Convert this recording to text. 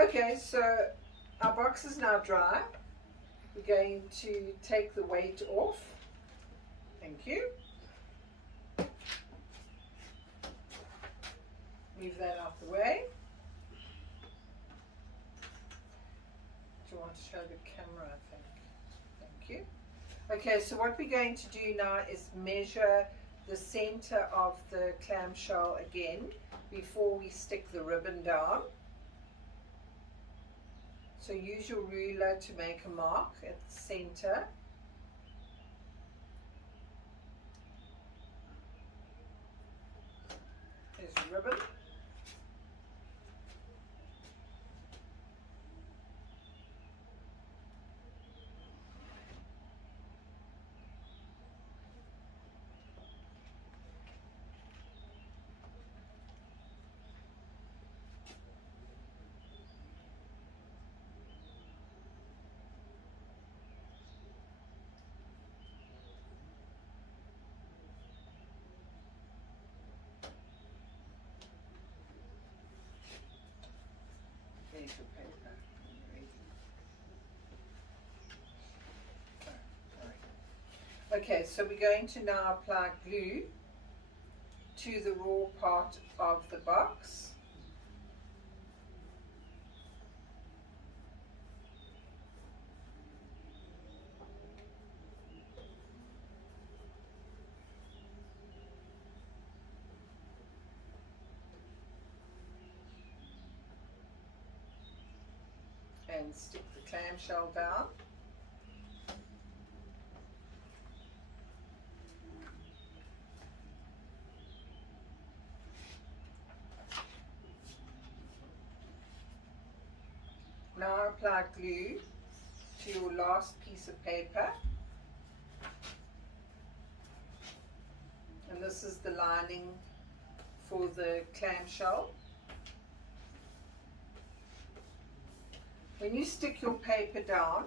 Okay, so our box is now dry. We're going to take the weight off. Thank you. Move that out the way. Do you want to show the camera, I think? Thank you. Okay, so what we're going to do now is measure the center of the clamshell again before we stick the ribbon down. So use your ruler to make a mark at the center. There's your ribbon. There's your paper. Okay, so we're going to now apply glue to the raw part of the box. And stick the clamshell down. Now apply glue to your last piece of paper. And this is the lining for the clamshell. When you stick your paper down,